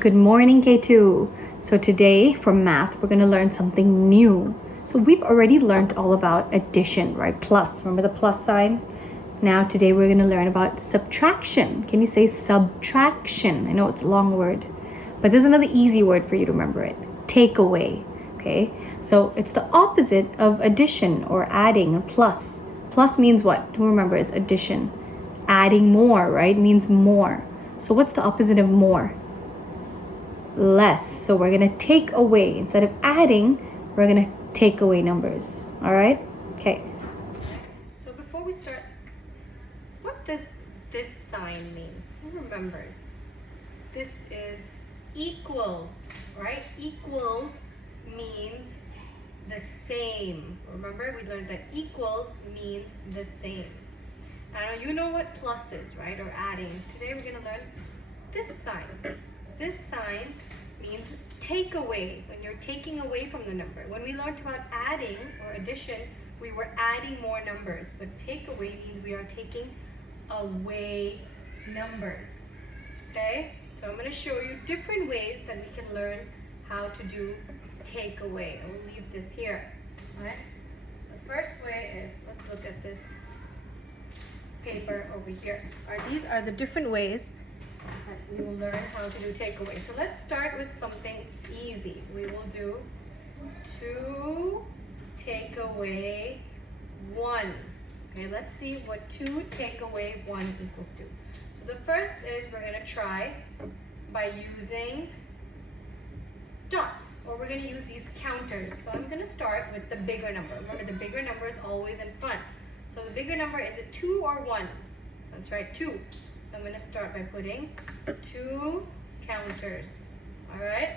Good morning, K2. So today for math, we're going to learn something new. So we've already learned all about addition, right? Plus, remember the plus sign? Now today we're going to learn about subtraction. Can you say subtraction? I know it's a long word, but there's another easy word for you to remember it. Take away, okay? So it's the opposite of addition or adding or plus. Plus means what? Who remembers addition? Adding more, right? Means more. So what's the opposite of more? Less. So we're going to take away. Instead of adding, we're going to take away numbers. All right? Okay. So before we start, what does this sign mean? Who remembers? This is equals, right? Equals means the same. Remember, we learned that equals means the same. Now you know what plus is, right? Or adding. Today we're going to learn this sign. This sign means take away, when you're taking away from the number. When we learned about adding or addition, we were adding more numbers. But take away means we are taking away numbers. Okay? So I'm going to show you different ways that we can learn how to do take away. I will leave this here. Alright? The first way is, let's look at this paper over here. Alright, these are the different ways that we will learn how to do takeaway. So let's start with something easy. We will do 2 take away 1. Okay, let's see what 2 take away 1 equals to. So the first is we're going to try by using dots, or we're going to use these counters. So I'm going to start with the bigger number. Remember, the bigger number is always in front. So the bigger number, is it 2 or 1? That's right, 2. So I'm going to start by putting 2 counters. Alright?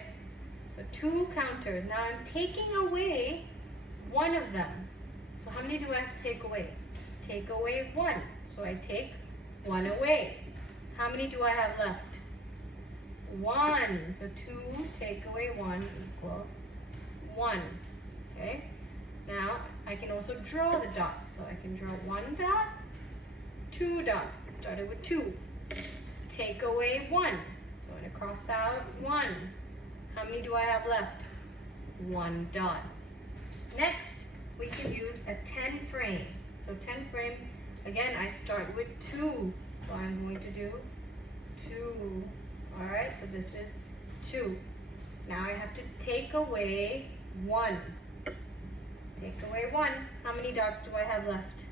So 2 counters. Now I'm taking away one of them. So how many do I have to take away? Take away 1. So I take 1 away. How many do I have left? 1. So 2 take away 1 equals 1. Okay? Now I can also draw the dots. So I can draw 1 dot, 2 dots. It started with 2. Take away 1. So I'm going to cross out 1. How many do I have left? 1 dot. Next, we can use a 10 frame. So 10 frame, again, I start with 2. So I'm going to do 2. Alright, so this is 2. Now I have to take away 1. Take away 1. How many dots do I have left?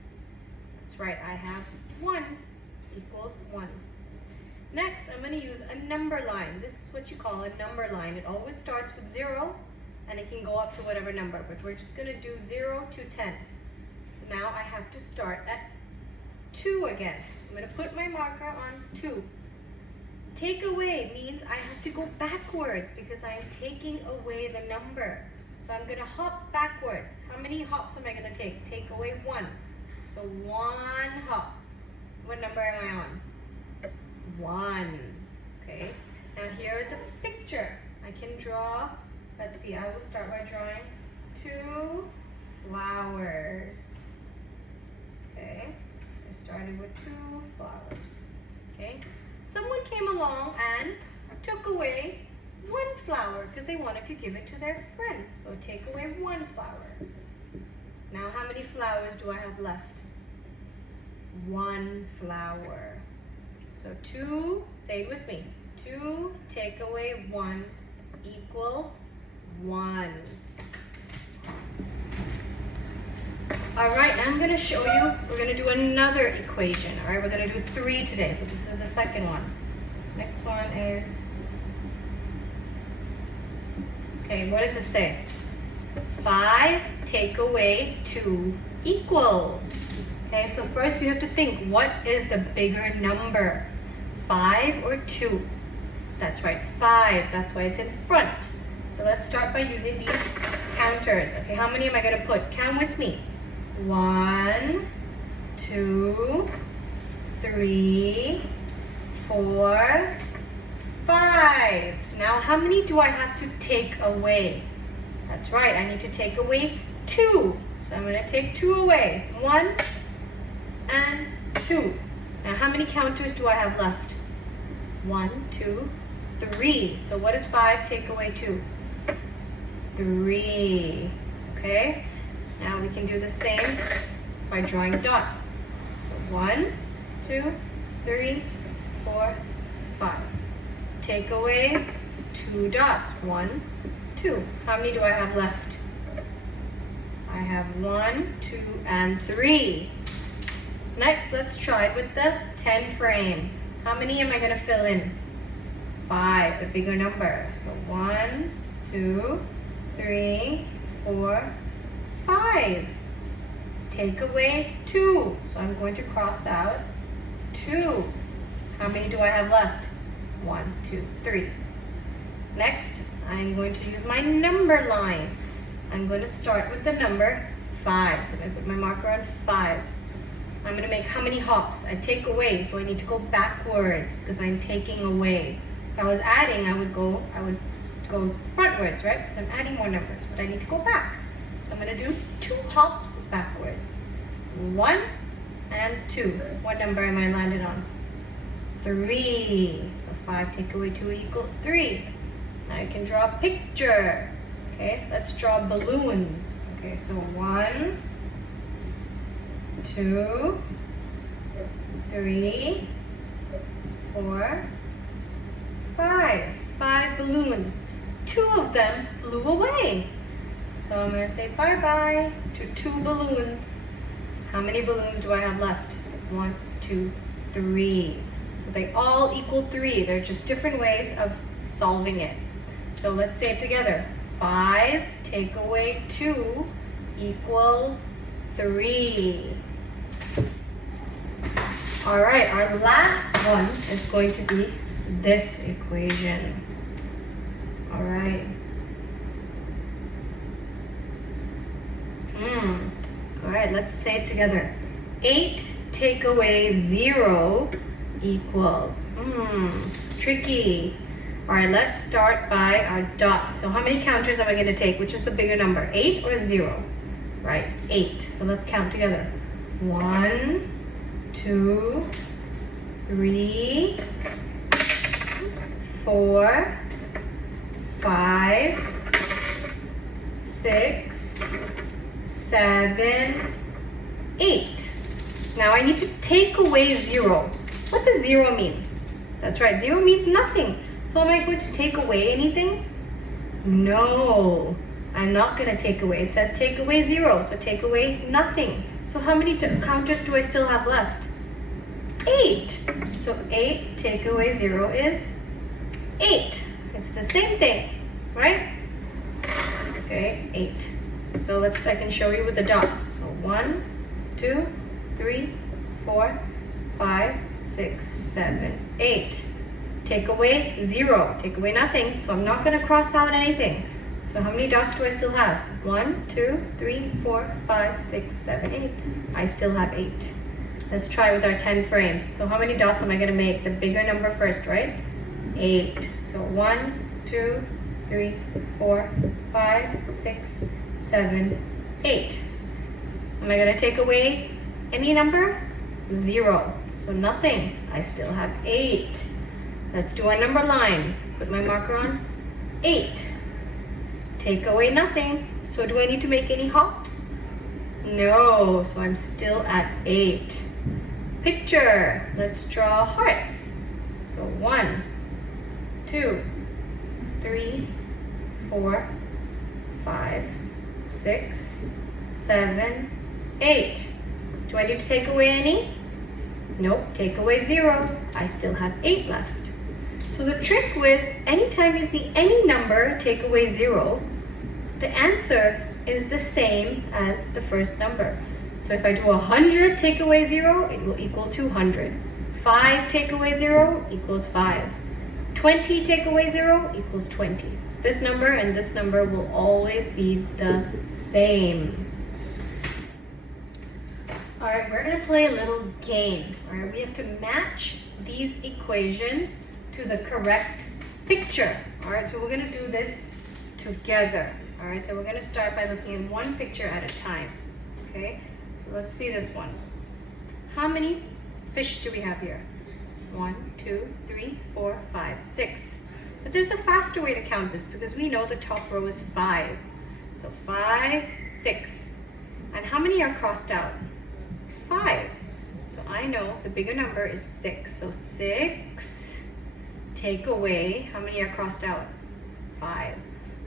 That's right, I have 1 equals 1. Next, I'm going to use a number line. This is what you call a number line. It always starts with 0 and it can go up to whatever number, but we're just going to do 0 to 10. So now I have to start at 2 again. So I'm going to put my marker on 2. Take away means I have to go backwards because I am taking away the number. So I'm going to hop backwards. How many hops am I going to take? Take away 1. So 1 hop. What number am I on? 1. Okay. Now here is a picture. I can draw. Let's see. I will start by drawing 2 flowers. Okay. I started with 2 flowers. Okay. Someone came along and took away 1 flower because they wanted to give it to their friend. So take away 1 flower. Now how many flowers do I have left? 1 flower. So 2, say it with me. 2 take away 1 equals 1. Alright, now I'm going to show you, we're going to do another equation. Alright, we're going to do 3 today. So this is the second one. This next one is, okay, what does it say? 5 take away 2 equals. Okay, so first you have to think, what is the bigger number? 5 or 2? That's right, 5. That's why it's in front. So let's start by using these counters. Okay, how many am I going to put? Count with me. 1, 2, 3, 4, 5. Now how many do I have to take away? That's right, I need to take away 2. So I'm going to take 2 away. 1 and 2. Now how many counters do I have left? 1, 2, 3. So what is 5 take away 2? 3. Okay? Now we can do the same by drawing dots. So 1, 2, 3, 4, 5. Take away 2 dots. 1, 2. How many do I have left? I have 1, 2, and 3. Next, let's try with the 10 frame. How many am I going to fill in? 5, the bigger number. So 1, 2, 3, 4, 5. Take away 2. So I'm going to cross out 2. How many do I have left? 1, 2, 3. Next, I'm going to use my number line. I'm going to start with the number 5. So I'm going to put my marker on 5. I'm going to make how many hops? I take away, so I need to go backwards because I'm taking away. If I was adding, I would go frontwards, right? Because I'm adding more numbers, but I need to go back. So I'm going to do 2 hops backwards. 1 and 2. What number am I landed on? 3. So 5 take away 2 equals 3. Now I can draw a picture. Okay, let's draw balloons. Okay, so 1, 2, 3, 4, 5. 5 balloons. 2 of them flew away. So I'm going to say bye-bye to 2 balloons. How many balloons do I have left? 1, 2, 3. So they all equal 3. They're just different ways of solving it. So let's say it together. 5 take away 2 equals 3. All right, our last one is going to be this equation. All right. All right, let's say it together. 8 take away 0 equals, tricky. All right, let's start by our dots. So how many counters am I going to take? Which is the bigger number, 8 or 0? Right, 8. So let's count together. 1, 2, 3, 4, 5, 6, 7, 8. Now I need to take away 0. What does 0 mean? That's right, 0 means nothing. So am I going to take away anything? No, I'm not going to take away. It says take away 0, so take away nothing. So how many counters do I still have left? 8. So 8 take away 0 is 8. It's the same thing, right? Okay, 8. So I can show you with the dots. So 1, 2, 3, 4, 5, 6, 7, 8. Take away 0. Take away nothing. So I'm not going to cross out anything. So how many dots do I still have? 1, 2, 3, 4, 5, 6, 7, 8. I still have 8. Let's try with our 10 frames. So how many dots am I going to make? The bigger number first, right? 8. So 1, 2, 3, 4, 5, 6, 7, 8. Am I going to take away any number? 0. So nothing. I still have 8. Let's do our number line. Put my marker on 8. Take away nothing. So do I need to make any hops? No. So I'm still at 8. Picture. Let's draw hearts. So 1, 2, 3, 4, 5, 6, 7, 8. Do I need to take away any? Nope. Take away 0. I still have 8 left. So the trick was, anytime you see any number take away 0, the answer is the same as the first number. So if I do 100 take away 0, it will equal 200. 5 take away 0 equals 5. 20 take away 0 equals 20. This number and this number will always be the same. All right, we're going to play a little game. All right, we have to match these equations to the correct picture. All right, so we're going to do this together. All right, so we're going to start by looking at one picture at a time. Okay, so let's see this one. How many fish do we have here? 1, 2, 3, 4, 5, 6. But there's a faster way to count this because we know the top row is 5. So 5, 6. And how many are crossed out? 5. So I know the bigger number is 6. So 6, take away, how many are crossed out? 5.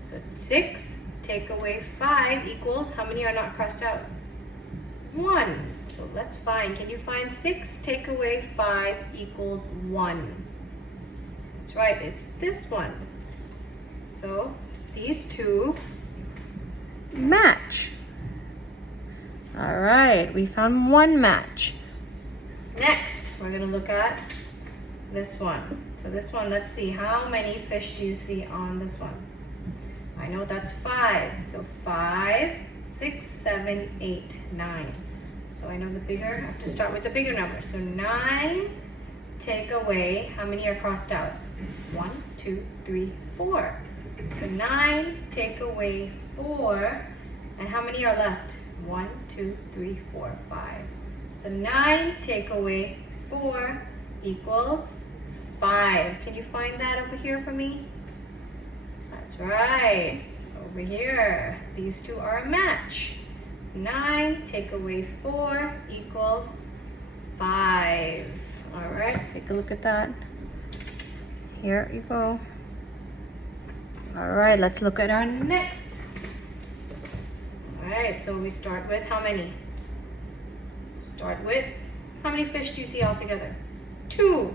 So 6, take away 5 equals, how many are not crossed out? 1. So let's find, can you find 6 take away 5 equals 1? That's right, it's this one. So these two match. All right, we found one match. Next, we're gonna look at this one. So this one, let's see, how many fish do you see on this one? I know that's 5. So 5, 6, 7, 8, 9. So I know the bigger, I have to start with the bigger number. So 9, take away, how many are crossed out? 1, 2, 3, 4. So 9, take away 4. And how many are left? 1, 2, 3, 4, 5. So 9 take away 4 equals 5. Can you find that over here for me? That's right. Over here. These two are a match. 9 take away 4 equals 5. All right, take a look at that. Here you go. All right, let's look at our next. All right, so we start with how many? Start with, how many fish do you see all together? 2.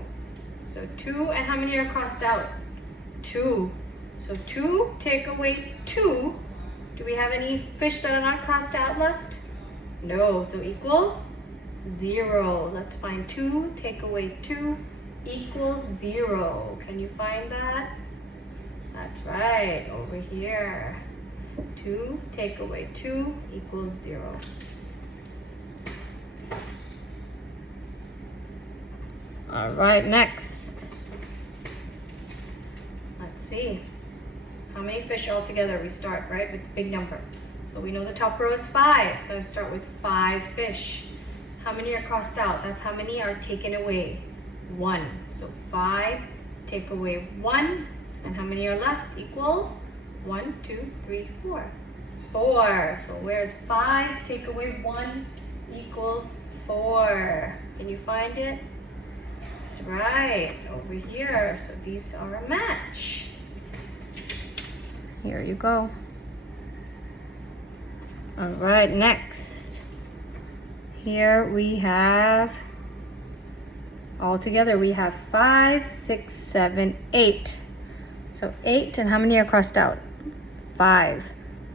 So 2, and how many are crossed out? 2. So 2, take away 2. Do we have any fish that are not crossed out left? No, so equals 0. Let's find 2, take away 2 equals 0. Can you find that? That's right, over here. 2 take away 2 equals 0. All right, next. Let's see. How many fish altogether? We start, right, with the big number. So we know the top row is 5, so I start with 5 fish. How many are crossed out? That's how many are taken away. 1. So 5, take away 1, and how many are left? Equals 1, 2, 3, 4. 4. So where's 5? Take away 1 equals 4. Can you find it? That's right, over here. So these are a match. Here you go. All right, next. Here we have, all together we have 5, 6, 7, 8. So 8, and how many are crossed out? 5.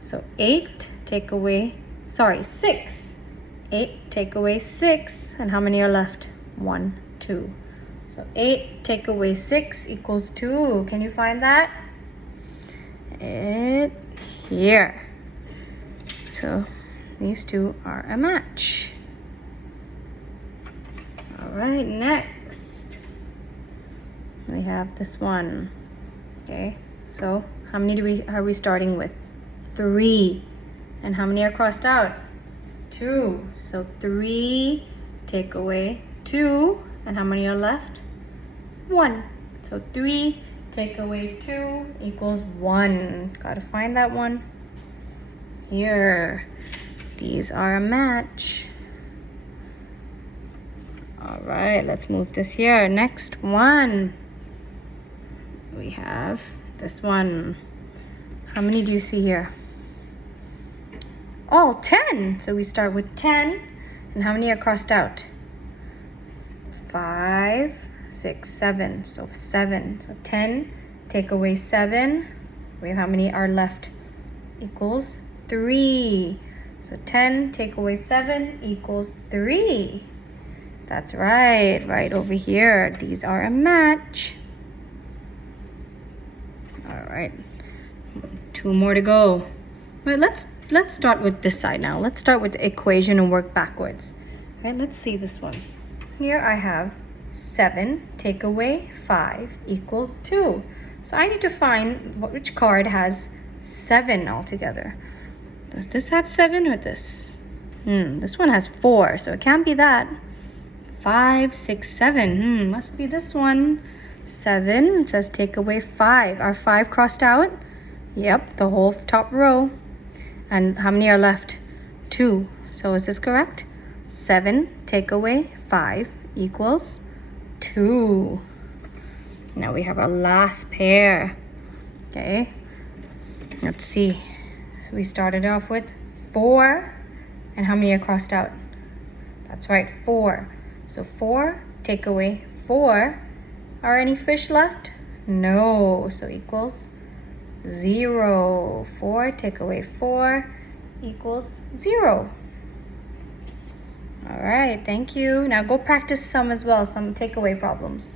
So 8 take away, 6. 8 take away 6, and how many are left? 1, 2. So 8 take away 6 equals 2. Can you find that? Here. So these two are a match. All right, next we have this one. Okay, so how many are we starting with? 3. And how many are crossed out? 2. So 3 take away 2, and how many are left? 1. So 3 take away 2 equals 1. Gotta find that one. Here. These are a match. All right, let's move this here. Next one. We have this one. How many do you see here? All 10. So we start with 10. And how many are crossed out? 5, 6, 7. So 7. So 10 take away 7. We have how many are left? Equals 3. So 10 take away 7 equals 3. That's right, right over here. These are a match. All right, 2 more to go. Right, let's start with this side now. Let's start with the equation and work backwards. All right, let's see this one. Here I have 7 take away 5 equals 2. So I need to find which card has 7 altogether. Does this have 7 or this? This one has 4, so it can't be that. 5, 6, 7. Must be this one. 7. It says take away 5. Are 5 crossed out? Yep, the whole top row. And how many are left? 2. So is this correct? 7 take away 5 equals 2. Now we have our last pair. Okay, let's see. So we started off with 4. And how many are crossed out? That's right, 4. So 4 take away 4. Are any fish left? No. So equals 0. 4 take away 4 equals 0. All right, thank you. Now go practice some as well, some takeaway problems.